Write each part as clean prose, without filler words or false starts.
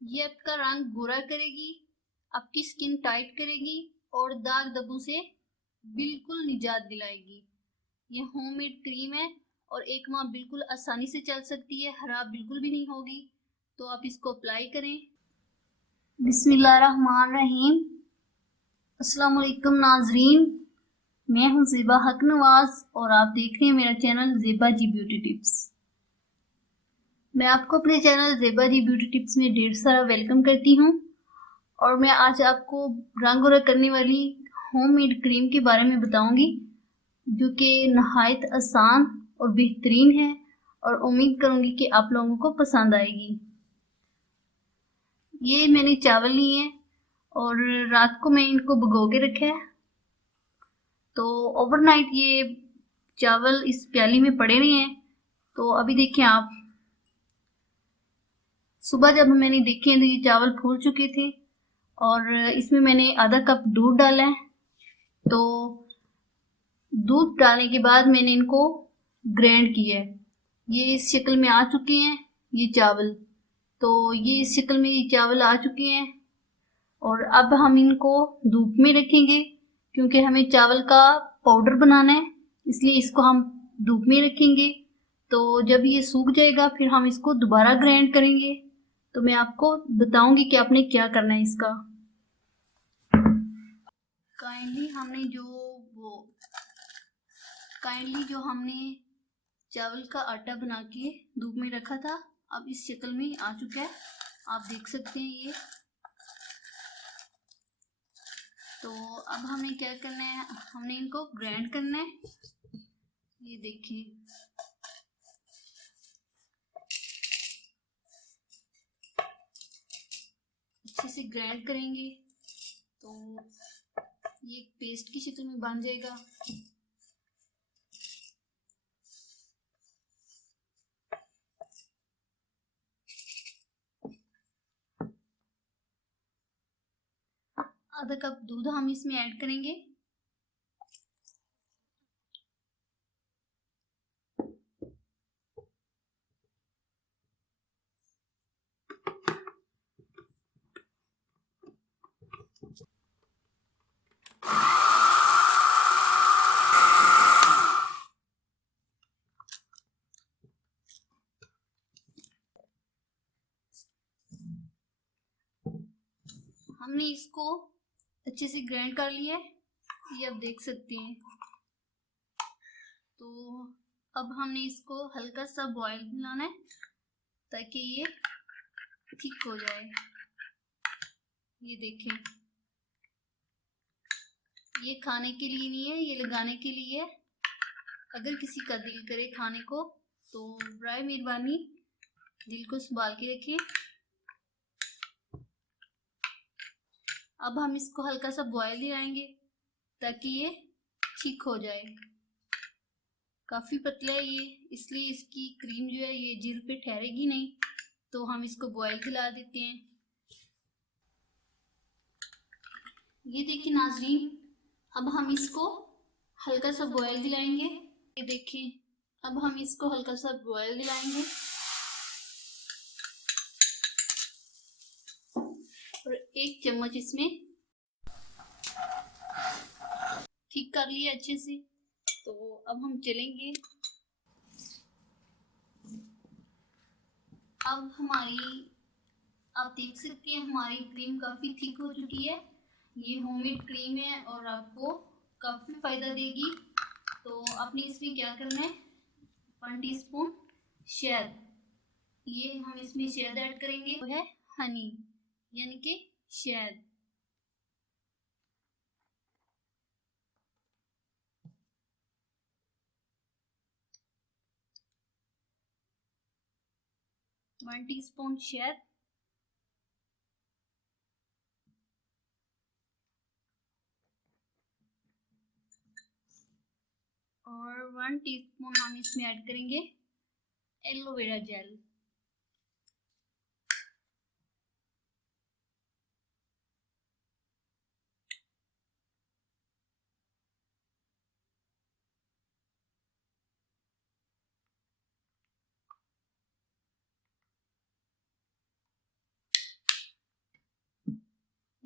ये आपका रंग गोरा करेगी, आपकी स्किन टाइट करेगी और दाग धब्बों से बिल्कुल निजात दिलाएगी। ये होममेड क्रीम है और 1 माह बिल्कुल आसानी से चल सकती है, खराब बिल्कुल भी नहीं होगी। तो आप इसको अप्लाई करें। बिस्मिल्लाहिर्रहमानिर्रहीम। अस्सलाम वालेकुम नाजरीन, मैं हूँ ज़ेबा हक नवाज और आप देख रहे हैं मेरा चैनल ज़ेबा जी ब्यूटी टिप्स। मैं आपको अपने चैनल ज़ेबा जी ब्यूटी टिप्स में ढेर सारा वेलकम करती हूँ और मैं आज आपको रंग गोरा करने वाली होममेड क्रीम के बारे में बताऊंगी, जो कि नहायत आसान और बेहतरीन है और उम्मीद करूंगी कि आप लोगों को पसंद आएगी। ये मैंने चावल लिए हैं और रात को मैं इनको भिगो के रखा है, तो ओवरनाइट ये चावल इस प्याली में पड़े हुए हैं। तो अभी देखें आप, सुबह जब मैंने देखे हैं तो ये चावल फूल चुके थे और इसमें मैंने आधा कप दूध डाला है। तो दूध डालने के बाद मैंने इनको ग्राइंड किया है। ये इस शक्ल में आ चुके हैं ये चावल। तो ये इस शक्ल में ये चावल आ चुके हैं और अब हम इनको धूप में रखेंगे, क्योंकि हमें चावल का पाउडर बनाना है, इसलिए इसको हम धूप में रखेंगे। तो जब ये सूख जाएगा फिर हम इसको दोबारा ग्राइंड करेंगे। तो मैं आपको बताऊंगी कि आपने क्या करना है इसका। काइंडली जो हमने चावल का आटा बना के धूप में रखा था, अब इस शक्ल में आ चुका है, आप देख सकते हैं ये। तो अब हमें क्या करना है, हमने इनको ग्राइंड करना है। ये देखिए, अच्छे से ग्राइंड करेंगे तो ये एक पेस्ट की शक्ल में बन जाएगा। आधा कप दूध हम इसमें ऐड करेंगे। हमने इसको अच्छे से ग्राइंड कर लिया है, ये आप देख सकते हैं। तो अब हमने इसको हल्का सा बॉईल बनाना है ताकि ये ठीक हो जाए। ये देखें, ये खाने के लिए नहीं है, ये लगाने के लिए है। अगर किसी का दिल करे खाने को तो बराए मेहरबानी दिल को संभाल के रखें। अब हम इसको हल्का सा बॉईल दिलाएंगे ताकि ये ठीक हो जाए। काफी पतला है ये, इसलिए इसकी क्रीम जो है ये जिल पे ठहरेगी नहीं, तो हम इसको बॉईल दिला देते हैं। ये देखिए नाजरीन, अब हम इसको हल्का सा बॉईल दिलाएंगे। ये देखिए, अब हम इसको हल्का सा बॉईल दिलाएंगे और 1 चम्मच इसमें ठीक कर लिया अच्छे से। तो अब हम चलेंगे। अब आप देख सकते हैं हमारी क्रीम काफ़ी थिक हो चुकी है। ये होममेड क्रीम है और आपको काफ़ी फ़ायदा देगी। तो आपने इसमें क्या करना है, 1 टीस्पून शहद, ये हम इसमें शहद ऐड करेंगे, वो है हनी यानी कि शहद। वन टीस्पून शहद और 1 टीस्पून हम इसमें ऐड करेंगे एलोवेरा जेल।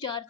4